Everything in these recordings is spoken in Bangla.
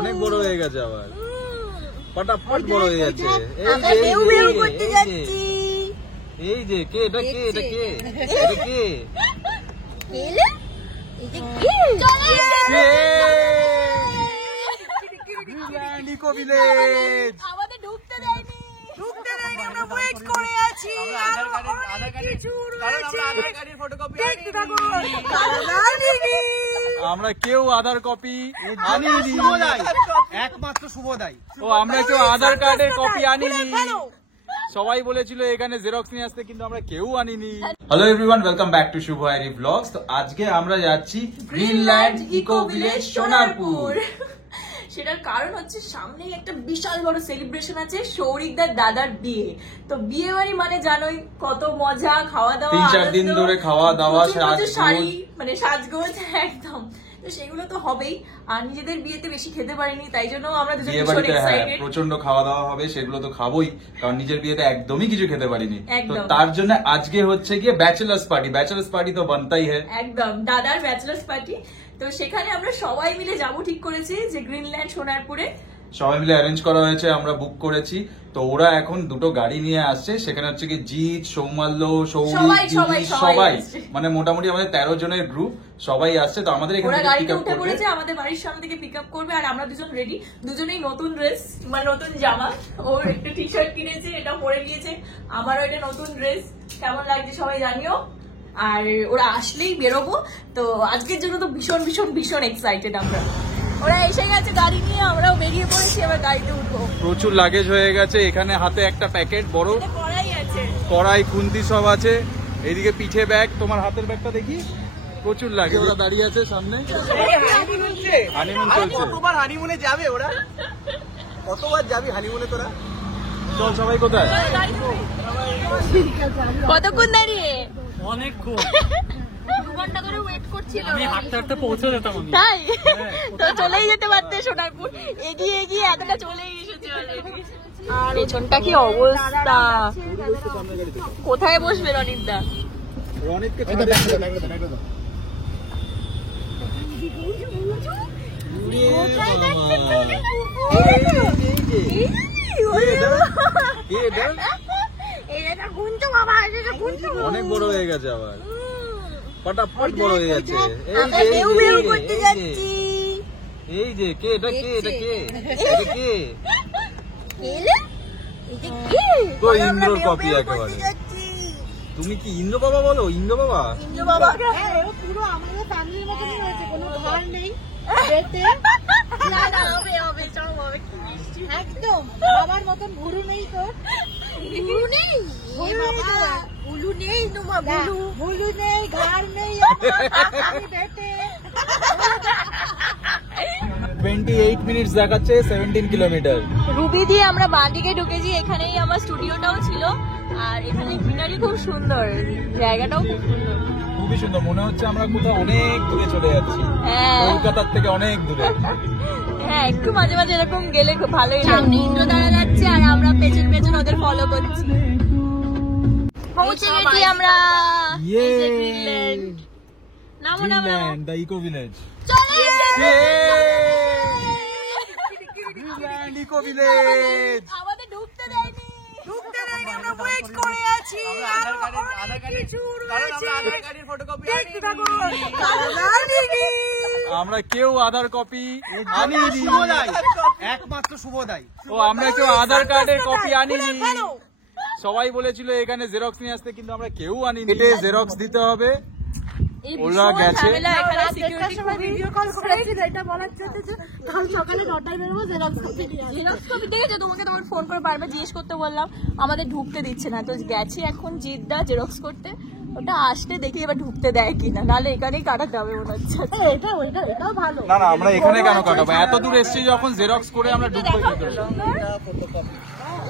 অনেক বড় হয়ে গেছে আবার, ফটাফট বড় হয়ে যাচ্ছে। এই যে কে এটা, কে এটা, কে এটা, কে ইকো ভিলেজ। আমাদের ঢুকতে দেয়নি, আমরা ওয়েট করে আছি। আমরা কেউ আধার কপি আনিনি, একমাত্র শুভদাই। ও আমরা কেউ আধার কার্ডের কপি আনিনি। সবাই বলেছিল এখানে জেরক্স নিয়ে আসতে, কিন্তু আমরা কেউ আনিনি। Hello everyone, welcome back to Shubho Airi blogs. তো আজকে আমরা যাচ্ছি গ্রিনল্যান্ড ইকো ভিলেজ সোনারপুর। সেটার কারণ হচ্ছে সামনেই একটা বিশাল বড় সেলিব্রেশন আছে, সৌরিকদার দাদার বিয়ে। তো বিয়ে বাড়ি মানে জানোই কত মজা, খাওয়া দাওয়া, 3-4 দিন ধরে খাওয়া দাওয়া, শাড়ি মানে সাজগোজ একদম। তো সেগুলো তো হবেই, আর নিজেদের বিয়েতে বেশি খেতে পারিনি, তাই জন্য আমরা দুজন ভীষণ এক্সাইটেড। প্রচন্ড খাওয়া দাওয়া হবে, সেগুলো তো খাবোই, কারণ নিজের বিয়েতে একদমই কিছু খেতে পারিনি। তো তার জন্য আজকে হচ্ছে গিয়ে ব্যাচেলার্স পার্টি। ব্যাচেলার্স পার্টি তো বানতাই হ্যায়, একদম দাদার ব্যাচেলার্স পার্টি। তো সেখানে আমরা সবাই মিলে যাবো ঠিক করেছি, যে গ্রিনল্যান্ড সোনারপুরে সবাই মিলে অ্যারেঞ্জ করা হয়েছে, আমরা বুক করেছি। তো ওরা এখন দুটো গাড়ি নিয়ে আসছে, সেখানে হচ্ছে কি জিৎ, সৌমাল্য, সৌরিক, সবাই মানে মোটামুটি আমাদের 13 জনের গ্রুপ, সবাই আসছে। তো আমাদের এখানে গাড়িতে উঠে পড়েছে, আমাদের বাড়ির সামনে থেকে পিক আপ করবে। আর আমরা দুজন রেডি, দুজনেই নতুন ড্রেস মানে নতুন জামা। ও একটা টি শার্ট কিনেছে, এটা পরে নিয়েছে, আমারও এটা নতুন ড্রেস। কেমন লাগছে সবাই জানিও। আর ওরা আসলেই বেরোবো। তো আজকের জন্য তো ভীষণ ভীষণ ভীষণ এক্সাইটেড আমরা। ওরা এসে গেছে গাড়ি নিয়ে, আমরাও বেরিয়ে পড়েছি, এবার গাড়িতে উঠবো। প্রচুর লাগেজ হয়ে গেছে। এখানে হাতে একটা প্যাকেট বড় কড়াই আছে, কড়াই, খুন্তি সব আছে। এইদিকে পিঠে ব্যাগ, তোমার হাতের ব্যাগটা দেখি, প্রচুর লাগে। ওরা দাঁড়িয়ে আছে সামনে, হানিমুন চলছে। কতবার হানিমুনে যাবে ওরা, কতবার যাবি হানিমুনে তোরা? চল সবাই। কোথায়? কতক্ষণ দাঁড়িয়ে? অনেকক্ষণ, 2 ঘন্টা করে ওয়েট করছিল। আমি হাঁটতে হাঁটতে পৌঁছে যেতাম। তাই তো চলেই যেতে পারতে সোনারপুর, এগিয়ে এগিয়ে এতটা চলেই এসেছে অলরেডি। আর পেছনটা কি অবস্থা, কোথায় বসবে রনিতদা? অনেককে অনেক বড় হয়ে গেছে আবার, ফটাফট বড় হয়ে যাচ্ছে। এই যে কে এটা, কে এটা, কে এটা, কে ইন্দ্রর কপি একেবারে। তুমি কি ইন্দ্র বাবা বলো? ইন্দ্র বাবা, ইন্দ্র বাবা পুরো আমাদের ফ্যামিলির মতনই হয়েছে, কোনো ধার নেই। একদম বাবার মতন ভুরু নেই তোর, ভুরু নেই, ভুলু নেই, ভুলু নেই, ঘাড় নেই। 28 মিনিটস দেখাচ্ছে, 17 কিলোমিটার। রুবি দিয়ে আমরা বাঁদিকে ঢুকেছি, এখানেই আমার স্টুডিওটাও ছিল। আর এখানে গ্রিনারি খুব সুন্দর, জায়গাটাও খুব সুন্দর, খুবই সুন্দর। মনে হচ্ছে আমরা কোথাও অনেক দূরে চলে যাচ্ছি, কলকাতার থেকে অনেক দূরে। হ্যাঁ, একটু মাঝে মাঝে এরকম গেলে খুব ভালোই। সামনে ইন্দ্র দাঁড়া যাচ্ছে আর আমরা পেছন পেছন ওদের ফলো করছি। পৌঁছে গেছি আমরা Greenland the eco village. Greenland eco village. আমাদের ঢুকতে দেয়নি, আমরা ওয়েট করে আছি। আমরা কেউ আধার কপি আনিনি, একমাত্র শুভদাই। ও আমরা কেউ আধার কার্ডের কপি আনিনি। সবাই বলেছিল এখানে জেরক্স নিয়ে আসতে, কিন্তু আমরা কেউ আনিনি। এটা জেরক্স দিতে হবে। ওরা গেছে, ভিডিও কল করেছিল এটা বলার জন্য যে কাল সকালে 9টায় বেরোবো, জেরক্স কপি নিয়ে আসবে। জেরক্স কপি দেখেছো? তোমাকে তোমার ফোন করে বারবার জিজ্ঞেস করতে বললাম, আমাদের ঢুকতে দিচ্ছে না। তো গেছি এখন জিদ্দা জেরক্স করতে, ওটা আসতে দেখি এবার ঢুকতে দেয় কিনা, নাহলে এখানেই কাটাতে হবে মনে হচ্ছে। এটাও ভালো। না না, আমরা এখানে কেন কাটাবো? এত দূর এসেছি যখন, জেরক্স করে আমরা ঢুকবো।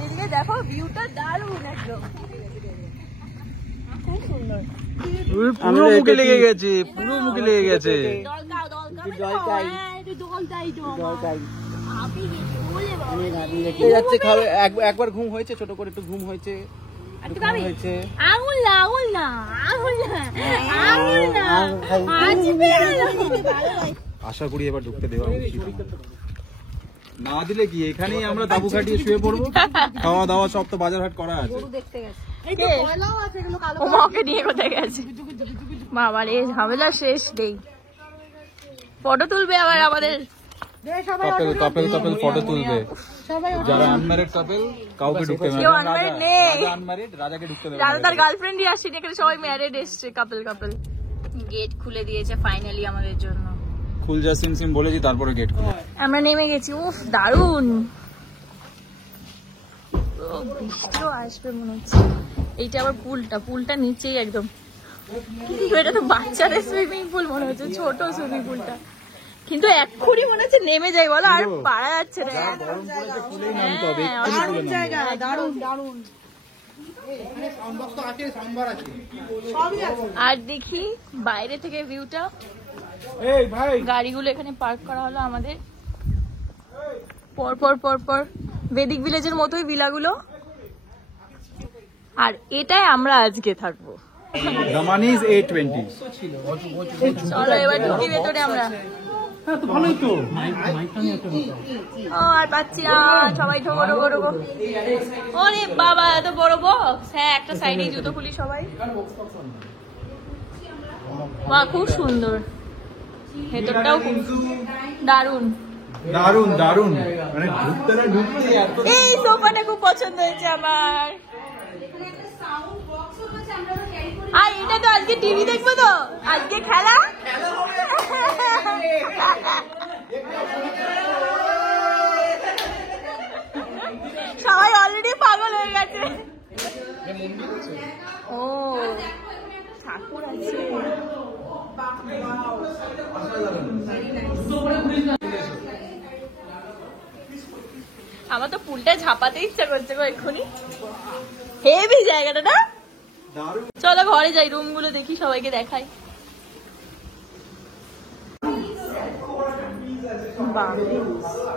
এদিকে দেখো, ভিউটা দারুণ একদম, খুব সুন্দর। পুরো মুখে লেগে গেছে, পুরো মুখে লেগে গেছে। একবার ঘুম হয়েছে, ছোট করে একটু ঘুম হয়েছে, আঙুল না আঙুল না আঙুল না আঙুল না আশা করি এবার ঢুকতে দেওয়া উচিত না দিলে কি এখানেই আমরা তাবু খাটিয়ে শুয়ে পড়বো খাওয়া দাওয়া সব তো বাজার হাট করা আছে ওকে নিয়ে কোথায় গেছে বাবার এই ঝামেলা শেষ নেই ফটো তুলবে আবার আমাদের কাপেল ফটো তুলবে যারা আনম্যারিড কাপেল কাউকে ঢুকতে দেবে কেউ unmarried নেই। আনম্যারিড রাজাকে ঢুকতে দেবে রাজা তার গার্লফ্রেন্ডই আসেনি এখানে সবাই ম্যারিড এসছে কাপেল গেট খুলে দিয়েছে ফাইনালি আমাদের জন্য খুল যা সিম বলেছি তারপরে গেট খুলে আমরা নেমে গেছি উফ দারুন বৃষ্টিও আসবে মনে হচ্ছে এইটা আবার পুলটা নিচেই একদম কিন্তু এটা তো বাচ্চাদের সুইমিং পুল মনে হচ্ছে ছোট সুইমিং পুলটা কিন্তু এক্ষুনি মনে হচ্ছে নেমে যাই বলো আর পারা যাচ্ছে না আর দেখি বাইরে থেকে ভিউটা গাড়িগুলো এখানে পার্ক করা হলো আমাদের পর বেদিক ভিলেজের মতোই ভিলাগুলো আর এটাই আমরা আজকে থাকবো The money is 820 চলো এবার ঢুকি ভেতরে আমরা আর পাচ্ছি না সবাই ঢোকো ওরে বাবা এত বড় বক্স হ্যাঁ একটা সাইডে জুতো খুলি সবাই বাহ খুব সুন্দর ভেতরটাও খুব দারুন মানে ঢুকতে না ঢুকতে এই সোফাটা খুব পছন্দ হয়েছে আমার আর এটা তো আজকে টিভি দেখবো তো আজকে খেলা সবাই অলরেডি পাগল হয়ে গেছে ও ঠাকুর আছে আমার তো পুলটা ঝাপাতে ইচ্ছা করছে গো এক্ষুনি হেভি জায়গাটা না চলো ঘরে যাই রুম গুলো দেখি সবাইকে দেখাই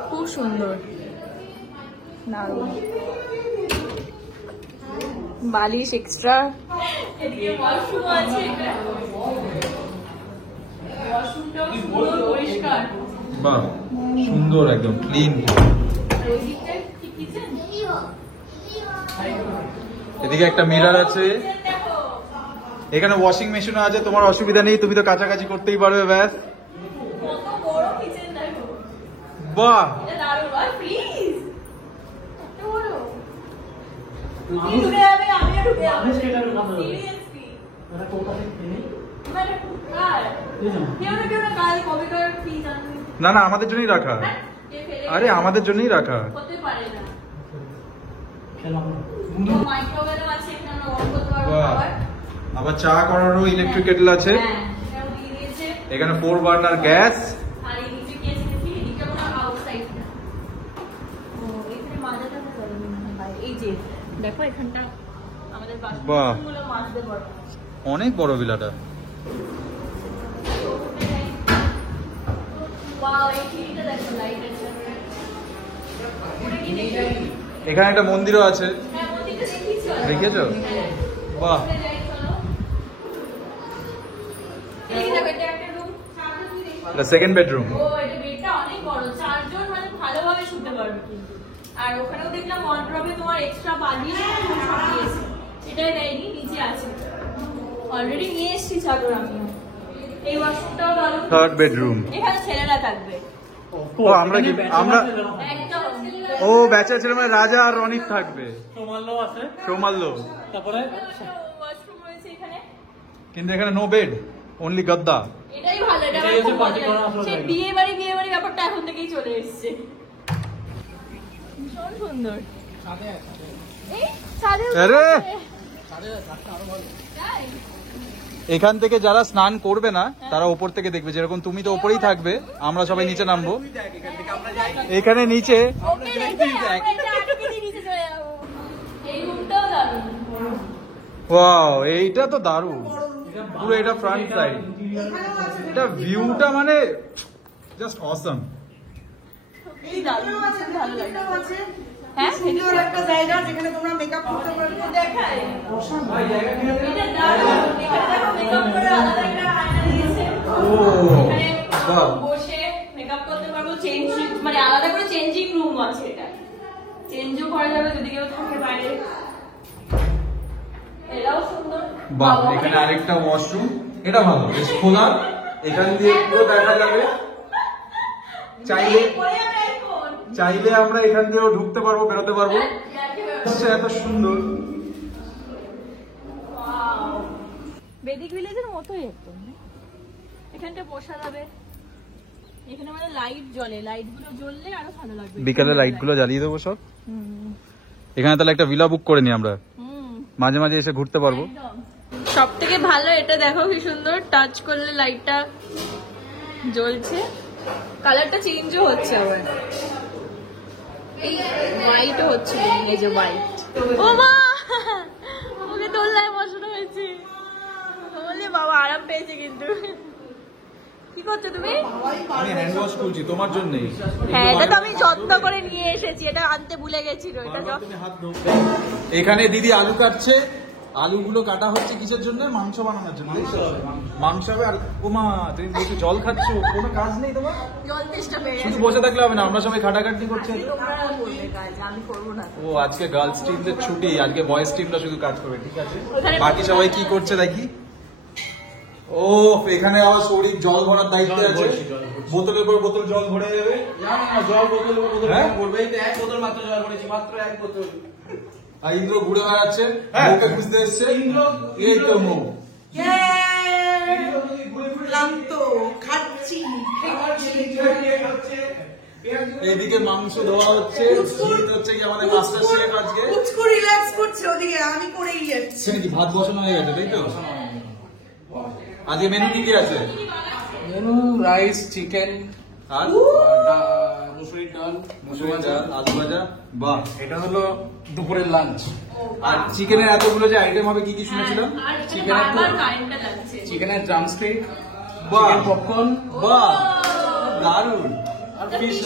খুব সুন্দর বালিশ এক্সট্রা এদিকে ওয়াশরুম আছে ওয়াশরুমটাও সুন্দর পরিষ্কার বাহ সুন্দর একদম ক্লিন এদিকে একটা মিরর আছে এখানে ওয়াশিং মেশিন আছে তোমার অসুবিধা নেই তুমি তো কাছাকাছি করতেই পারবে ব্যাস বাহ না আমাদের জন্যই রাখা আরে আমাদের জন্যই রাখা আবার চা করারও ইলেকট্রিক কেটল আছে এখানে 4 বার্নার গ্যাস দেখো এখানটা আমাদের বাহ অনেক বড় বিলাটা এখানে একটা মন্দিরও আছে দেখেছো বাহ সেকেন্ড বেডরুম অনেক বড় 4 জন মানে ভালোভাবে শুতে পারবে কিন্তু আর ওখানেও দেখলাম ওয়ার্ড্রবে তোমার এক্সট্রা বালিশ এটাই দেয়নি নিচে আছে অলরেডি নিয়ে এসেছি চাদর আমি এই ওয়াশরুমটাও দারুণ থার্ড বেডরুম এখানে ছেলেরা থাকবে ও আমরা ও ব্যাচেলর ছেলে মানে রাজা আর রনিত থাকবে সৌমাল্য তারপরে ওয়াশরুম রয়েছে এখানে কিন্তু এখানে নো বেড অনলি গদ্দা এটাই ভালো এটা আমার খুব ভালো লাগে সেই বিয়ে বাড়ি ব্যাপারটা এখন থেকেই চলে এসেছে ভীষণ সুন্দর এখান থেকে যারা স্নান করবে না তারা উপর থেকে দেখবে যেরকম তুমি তো উপরেই থাকবে আমরা সবাই নিচে নামবো এখানে নিচে ওয়াও এইটা তো দারুণ পুরো এটা ফ্রন্ট সাইড এটা ভিউটা মানে জাস্ট অসম হ্যাঁ সুন্দর একটা জায়গা যেখানে তোমরা মেকআপ করতে পারবে। দেখায় এটা দারুণ। এখানে দেখো মেকআপ করে আলাদা একটা আয়না দিয়েছে। এখানে বসে মেকআপ করতে পারবো। চেঞ্জ মানে আলাদা করে চেঞ্জিং রুম আছে। এটা চেঞ্জও করা যাবে যদি কেউ থাকে বাইরে। এটাও সুন্দর। বাহ, এখানে আরেকটা ওয়াশরুম, এটা ভালো, বেশ খোলা, এখান দিয়ে পুরো দেখা যাবে। চাইলে আমরা এখান দিয়েও ঢুকতে পারবো, বেরোতে পারবো। এত সুন্দর, বেদিক ভিলেজের মতোই একদম। এখানটা বসা যাবে। এখানে মানে লাইট জ্বলে, লাইট গুলো জ্বললে আরো ভালো লাগবে। বিকালে লাইট গুলো জ্বালিয়ে দেবো সব। এখানে তাহলে একটা ভিলা বুক করে নি আমরা, মাঝে মাঝে এসে ঘুরতে পারবো। সব থেকে ভালো এটা দেখো কি সুন্দর, টাচ করলে লাইটটা জ্বলছে, কালারটা চেঞ্জও হচ্ছে আবার। এই হোয়াইটও হচ্ছে, এই যে হোয়াইট। ও মা, ওকে দোলনায় বসানো হয়েছে। বলে বাবা আরাম পেয়েছে। কিন্তু কি করছো তুমি? আমি হ্যান্ড ওয়াশ করছি তোমার জন্যই। হ্যাঁ, এটা তো আমি যত্ন করে নিয়ে এসেছি, এটা আনতে ভুলে গেছিল। এটা এখানে দিদি আলু কাটছে, আলুগুলো কাটা হচ্ছে কিসের জন্য? মাংস বানানোর জন্য। মাংস হবে। আর ওমা, তুমি বসে জল খাচ্ছ, কোনো কাজ নেই তোমার? জল তেষ্টা পেয়ে শুধু বসে থাকলে হবে না, আমরা সবাই খাটাখাটি করছি। তোমরা করবে কাজ, আমি করবো না। ও আজকে গার্লস টিমদের ছুটি, আজকে বয়েজ টিমটা শুধু কাজ করবে, ঠিক আছে? বাকি সবাই কি করছে দেখি। ও এখানে আবার শরীর জল ভরার দায়িত্ব আছে, বোতলের পর বোতল জল ভরে যাবে। জল বোতল ভরবে, এই তো এক বোতল মাত্র জল ভরেছি, মাত্র এক বোতল। আর ইন্দ্র ঘুরে বেড়াচ্ছে, বউকে খুঁজতে এসছে। এই তো মৌ, এইদিকে মাংস ধোয়া হচ্ছে, হচ্ছে কি আমাদের মাস্টার শেফ আজকে রিল্যাক্স করছে, ওদিকে আমি করেই যাচ্ছি। কি ভাত বসানো হয়ে গেছে, তাই তো? আজকে মেনু কি কি আছে? মেনু রাইস, চিকেন, আর মুসুরির ডাল, আলু ভাজা। বাহ, এটা হলো দুপুরের লাঞ্চ। আর চিকেনের এতগুলো যে আইটেম হবে, কি কি শুনেছিলাম? চিকেনের ড্রামস্টিক, বাহ, চিকেন পপকর্ন, বাহ, দারুণ। আর ফিশ,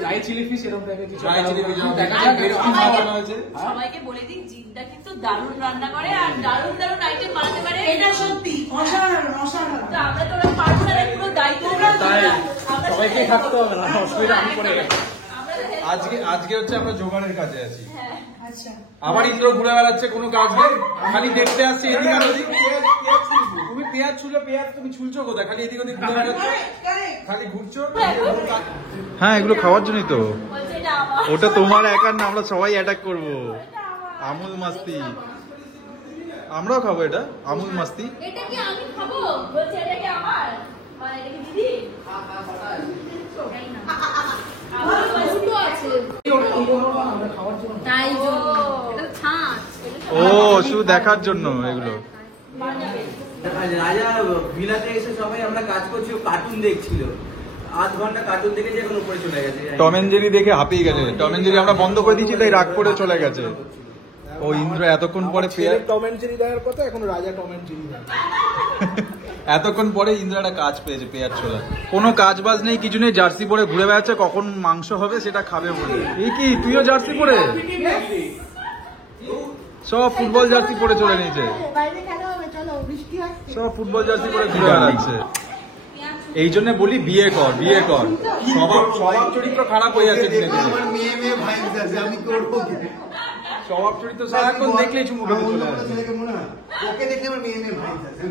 ড্রাই চিলি ফিশ, এরকম টাইপের কিছু। ড্রাই চিলি ফিশ, দেখা যাক এরকম বানানো হয়েছে। সবাইকে বলে দিই, জিদ্দা কিন্তু দারুণ রান্না করে আর দারুণ দারুণ আইটেম বানাতে পারে। এটা সত্যি অসাধারণ, অসাধারণ। তো আমরা তো ওরা পার্টনারের পুরো দায়িত্ব তাই সবাইকে থাকতে হবে না, অসুবিধা আমি করে গেছি। আজকে হচ্ছে আমরা জোগাড়ের কাজে আছি। আচ্ছা, আবার ইন্দ্র ঘুরে বেড়াচ্ছে, কোনো কাজ নেই, খালি দেখতে আসছে এদিক আর ওদিক। তুমি পেঁয়াজ ছুলে, পেঁয়াজ তুমি ছুলছো কোথায়? খালি এদিক ওদিক ঘুরে বেড়াচ্ছে, খালি ঘুরছো। হ্যাঁ, এগুলো খাওয়ার জন্যই তো। বলছে এটা আমার। ওটা তোমার একার না, আমরা সবাই অ্যাটাক করবো। আমুল মাস্তি, আমরাও খাবো এটা, আমুল মাস্তি। এটা কি আমি খাবো? বলছে এটা কি আমার? মানে এটা কি দিদি? আমার দুটো আছে। তাই জন্য এটা ছাঁচ। ও শুধু দেখার জন্য এগুলো। রাজা ভিলাতে এসে সবাই আমরা কাজ করছি, ও কার্টুন দেখছিল, আধ ঘন্টা কার্টুন দেখে যে এখন উপরে চলে গেছে। টম এন্ড জেরি দেখে হাঁপিয়ে গেছে। টম এন্ড জেরি আমরা বন্ধ করে দিয়েছি, তাই রাগ করে চলে গেছে। ও ইন্দ্র এতক্ষণ পরে পেঁয়াজ, টম এন্ড জেরি দেখার কথা, এখন রাজা টম এন্ড জেরি দেয়। এতক্ষণ পরে ইন্দ্র একটা কাজ পেয়েছে, পেঁয়াজ ছোলা। কোনো কাজ বাজ নেই, কিছু নেই, জার্সি পরে ঘুরে বেড়াচ্ছে, কখন মাংস হবে সেটা খাবে বলে। এই কি তুইও জার্সি পরে? সব ফুটবল জার্সি পরে চলে নিয়েছে, বাইরে খেলা হবে, চলো, বৃষ্টি আসছে। সব ফুটবল জার্সি পরে ঘুরে বেড়াচ্ছে। এই জন্য বলি বিয়ে কর, বিয়ে কর। স্বভাব চরিত্র খারাপ হয়ে যাচ্ছে দিনে দিনে। আমার মেয়ে মেয়ে ভাই আছে, আমি করবো কি? স্বভাব চরিত্র সারাক্ষণ দেখলেই চুমু খেতে চলে আসে। ওকে দেখলে আমার মেয়ে মেয়ে ভাই আছে।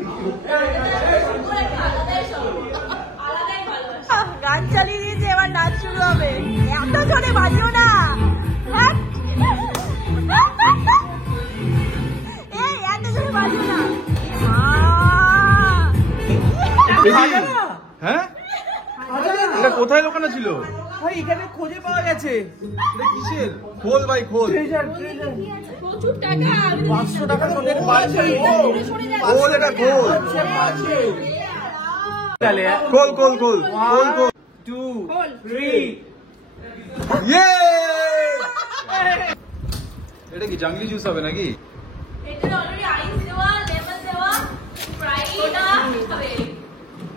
গান চালিয়ে দিয়েছে, এবার নাচ শুরু হবে। এত জোরে বাজিও না। এই এত জোরে বাজিও না। হ্যাঁ, এটা কোথায় লোকানো ছিল? এখানে খোঁজে পাওয়া গেছে। এটা কিসের খোল ভাই? খোল প্রচুর টাকা। 500 টাকা তোদের বাজে। খোল, এটা খোল। খোল খোল খোল খোল খোল। 2 3 ইয়ে! এটা কি জাংলি জুস হবে নাকি? এটা অলরেডি আইস দেওয়া, লেমন দেওয়া, স্প্রাইট হবে।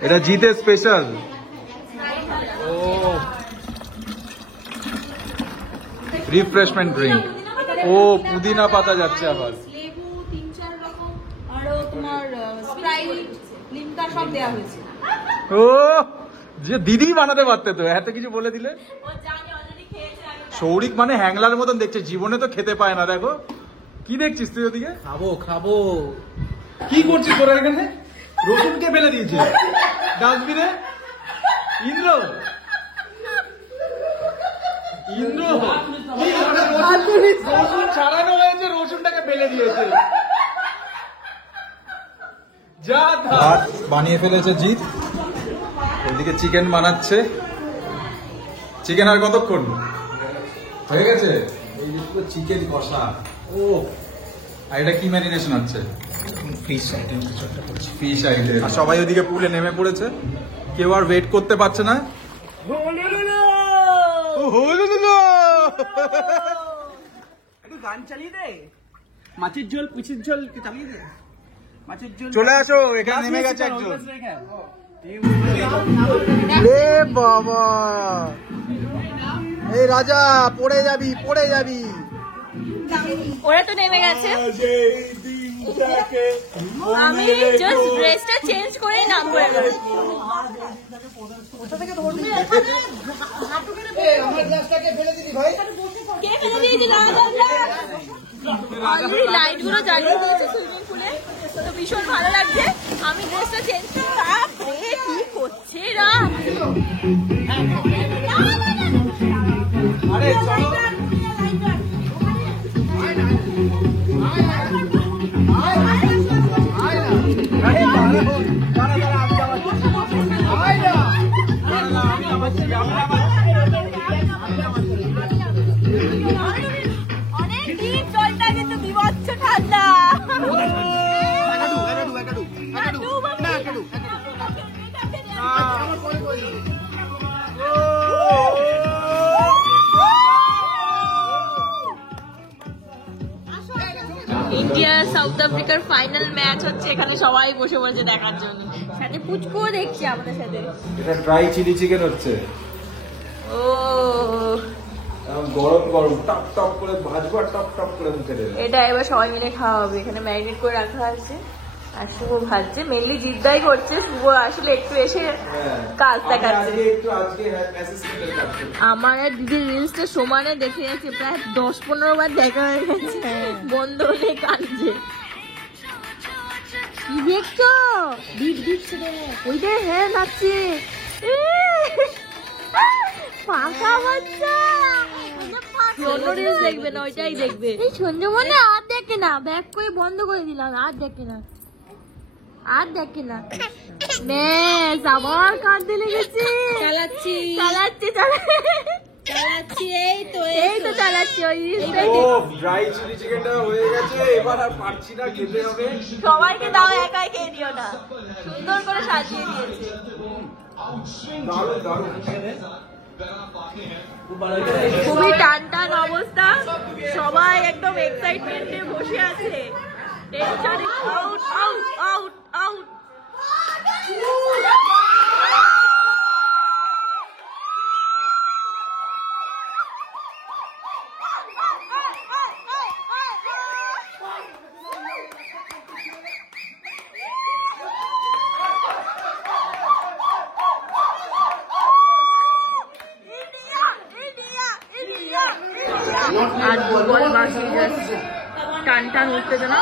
এটা জিতে স্পেশাল। ও রিফ্রেশমেন্ট ড্রিঙ্ক। ও পুদিনা পাতা যাচ্ছে আবার। লেবু 3-4 রকম আরো তোমার স্প্রাইট লিমকা সব দেয়া হয়েছে। ও যে দিদি বানাতে পারতে তো, এত কিছু বলে দিলে। ও জানি অলরেডি খেয়েছে আগে। সৌরিক মানে হ্যাংলার মতন দেখছে, জীবনে তো খেতে পায় না। দেখো কি দেখছিস তুই ওদিকে? খাবো কি করছিস তোরা এখানে? রসুনকে ফেলে দিয়েছে ডাস্টবিনে। ইন্দ্র রসুন ছাড়ানো হয়েছে, রসুনটাকে ফেলে দিয়েছে। যা ভাত বানিয়ে ফেলেছে জিৎ, ওইদিকে চিকেন বানাচ্ছে। চিকেন আর কতক্ষণ হয়ে গেছে? এই যে পুরো চিকেন কষা। ও আর এটা কি ম্যারিনেশন হচ্ছে? ফিশ আইটেম কিছু একটা করছে, ফিশ আইটেম। আর সবাই ওইদিকে পুলে নেমে পড়েছে, কেউ আর ওয়েট করতে পারছে না। একটু গান চালিয়ে দে, মাছের ঝোল পিসের ঝোল চালিয়ে দে। মাছের ঝোল চলে আসো, এখানে নেমে গেছে একজন। রে বাবা, এই রাজা পড়ে যাবি পড়ে যাবি। ওরা তো নেমে গেছে, আমি জাস্ট ড্রেসটা চেঞ্জ করে নামবো এবার। কে ফেলে দিয়েছে? অলরেডি লাইট গুলো জ্বালিয়ে দিয়েছে সুইমিং পুলে, তো ভীষণ ভালো লাগছে। আমি ড্রেসটা চেঞ্জ করে কি করছে রা? আরে চলো অনেক ডিপ জলটা, কিন্তু বিভৎস ঠান্ডা। ইন্ডিয়া সাউথ আফ্রিকার ফাইনাল ম্যাচ হচ্ছে, এখানে সবাই বসে বলছে দেখার জন্য। সাথে পুচকো দেখছি আমাদের সাথে। এটা ড্রাই চিলি চিকেন হচ্ছে। ও গরম গরম টপ টপ করে ভাজবো আর টপ টপ করে মুখে দেবে। এটা এবার সবাই মিলে খাওয়া হবে। এখানে ম্যারিনেট করে রাখা আছে আর শুভ ভাজছে, মেনলি জিদ্দাই করছে। শুভ আসলে একটু এসে কাজ দেখাচ্ছে। আমার আর দিদির রিলসটা সমানে দেখে যাচ্ছে, প্রায় 10-15 বার দেখা হয়ে গেছে, বন্ধ হয়ে কাঁদছে। কি দেখছো? ডিপ দিচ্ছে ওইটা, হ্যাঁ নাচছে ফাঁকা বাচ্চা। অন্য রিলস দেখবে না, ওইটাই দেখবে। এই সন্ধ্যে মনে আর দেখে না, ব্যাক করে বন্ধ করে দিলাম, আর দেখে না, আর দেখে না। ব্যাস আবার কাঁদতে লেগেছে। চালাচ্ছি চালাচ্ছি চালাচ্ছি, এই তো চালাচ্ছি। ওই ড্রাই চিলি চিকেনটা হয়ে গেছে, এবার আর পারছি না, খেতে হবে। সবাইকে দাও, একাই খেয়ে দিও না। সুন্দর করে সাজিয়ে দিয়েছে। দারুণ দারুণ। খুবই টান টান অবস্থা, সবাই একদম এক্সাইটমেন্টে বসে আছে। Tension out out out out. আর দুর্বল বাকি যাচ্ছে, টান টান উত্তেজনা।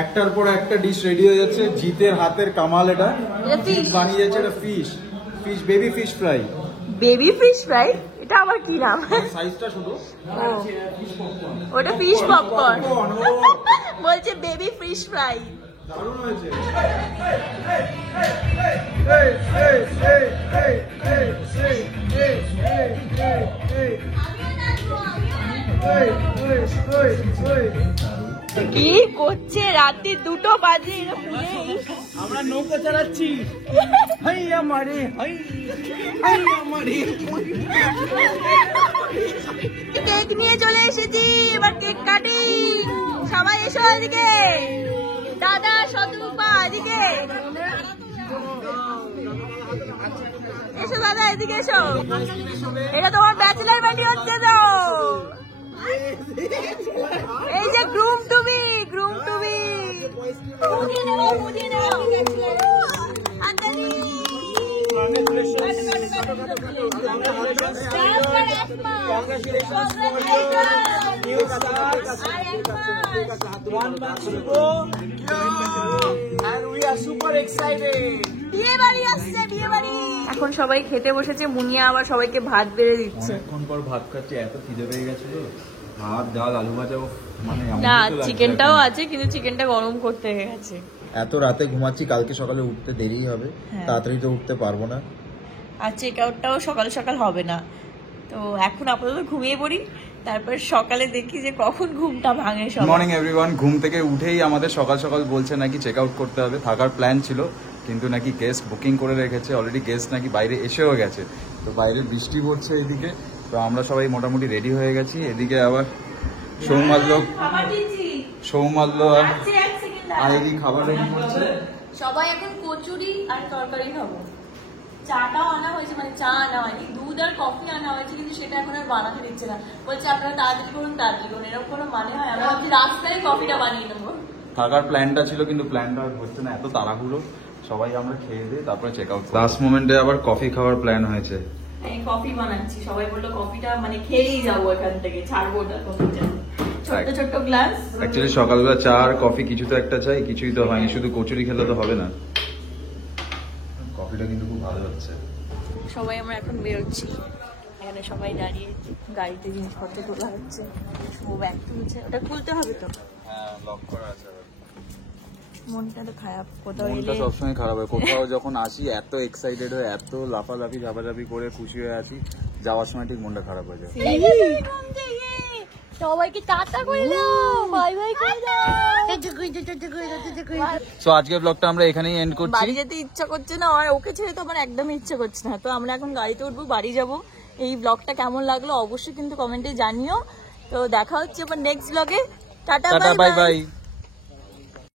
একটার পর একটা ডিশ রেডি হয়ে যাচ্ছে। জিতের হাতের কামাল এটা। জিৎ বানিয়ে যাচ্ছে এটা fish baby fish fry. Baby fish fry, এটা আবার কি নাম? সাইজটা শুধু ওটা ফিশ পপকর্ন বলছে, বেবি ফিশ ফ্রাই। দারুণ হয়েছে। কি করছে? রাত্রি 2টো বাজে, এরা ভুলেই আমরা নৌকা চালাচ্ছি। হাই আমারে হাই আমারে। কেক নিয়ে চলে এসেছি, এবার কেক কাটি। সবাই এসো এদিকে, দাদা শতরূপা এদিকে এসো, দাদা এদিকে এসো। এটা তোমার ব্যাচেলার পার্টি হচ্ছে তো। এই যে groom to be, groom to be. মুদিয়ে নাও, মুদিয়ে নাও। আন্দাজি এখন সবাই খেতে বসেছে, মুনিয়া আবার সবাইকে ভাত বেড়ে দিচ্ছে। অনেকক্ষণ পর ভাত খাচ্ছি, এত খিদে পেয়ে গেছিল। ভাত, ডাল, আলু ভাজা, মানে না চিকেনটাও আছে, কিন্তু চিকেনটা গরম করতে হয়ে গেছে। এত রাতে ঘুমাচ্ছি, কালকে সকালে উঠতে দেরি হবে, তাড়াতাড়ি তো উঠতে পারবো না। আর চেক আউটটাও সকাল সকাল হবে না, তো এখন আপাতত ঘুমিয়ে পড়ি, তারপর সকালে দেখি যে কখন ঘুমটা ভাঙে। সব মর্নিং এভরিওয়ান। ঘুম থেকে উঠেই আমাদের সকাল সকাল বলছে নাকি চেক আউট করতে হবে। থাকার প্ল্যান ছিল, কিন্তু নাকি গেস্ট বুকিং করে রেখেছে অলরেডি। গেস্ট নাকি বাইরে এসেও গেছে, তো বাইরে বৃষ্টি পড়ছে এদিকে। তো আমরা সবাই মোটামুটি রেডি হয়ে গেছি। এদিকে আবার সৌমাল্য আর আইরি খাবার রেডি করছে। সবাই এখন কচুরি আর তরকারি খাবো। চাটাও আনা হয়েছে, মানে চা আনা হয়নি, দুধ আর কফি আনা হয়েছে, কিন্তু সেটা এখন আর বানাতে দিচ্ছে না। বলছে আপনারা তাড়াতাড়ি করুন, তাড়াতাড়ি করুন। এরকম কোনো মানে হয়? আমরা ভাবছি রাস্তায় কফিটা বানিয়ে নেবো। থাকার প্ল্যানটা ছিল, কিন্তু প্ল্যানটা হচ্ছে না, এত তাড়াহুড়ো। সবাই আমরা খেয়ে দিই, তারপরে চেক আউট। লাস্ট মোমেন্টে আবার কফি খাওয়ার প্ল্যান হয়েছে। আমি কফি বানাচ্ছি, সবাই বললো কফিটা মানে খেয়েই যাবো এখান থেকে, ছাড়বো না কফিটা। ছোট্ট ছোট্ট গ্লাস। অ্যাকচুয়ালি সকালবেলা চা আর কফি কিছু তো একটা চাই, কিছুই তো হয়নি, শুধু কচুরি খেলে তো হবে না। কফিটা কিন্তু খুব ভালো হচ্ছে। সবাই আমরা এখন বেরোচ্ছি, এখানে সবাই দাঁড়িয়ে গাড়িতে জিনিসপত্র তোলা হচ্ছে। শুভ ব্যাগ তুলছে, ওটা খুলতে হবে তো। হ্যাঁ, লক করা আছে। মনটা তো খারাপ, কোথাও মনটা এলে সবসময় খারাপ হয়। কোথাও যখন আসি এত এক্সাইটেড হয়ে, এত লাফালাফি ঝাপাঝাপি করে খুশি হয়ে আছি, যাওয়ার সময় ঠিক মনটা খারাপ হয়ে যায়। সবাইকে টাটা করে দাও, বাই বাই করে দাও। সো আজকের ব্লগটা আমরা এখানেই এন্ড করছি। বাড়ি যেতে ইচ্ছা করছে না, আর ওকে ছেড়ে তো আমার একদমই ইচ্ছা করছে না। তো আমরা এখন গাড়িতে উঠবো, বাড়ি যাব। এই ব্লগটা কেমন লাগলো অবশ্যই কিন্তু কমেন্টে জানিও। তো দেখা হচ্ছে আবার নেক্সট ব্লগে। Tata, tata, bye bye.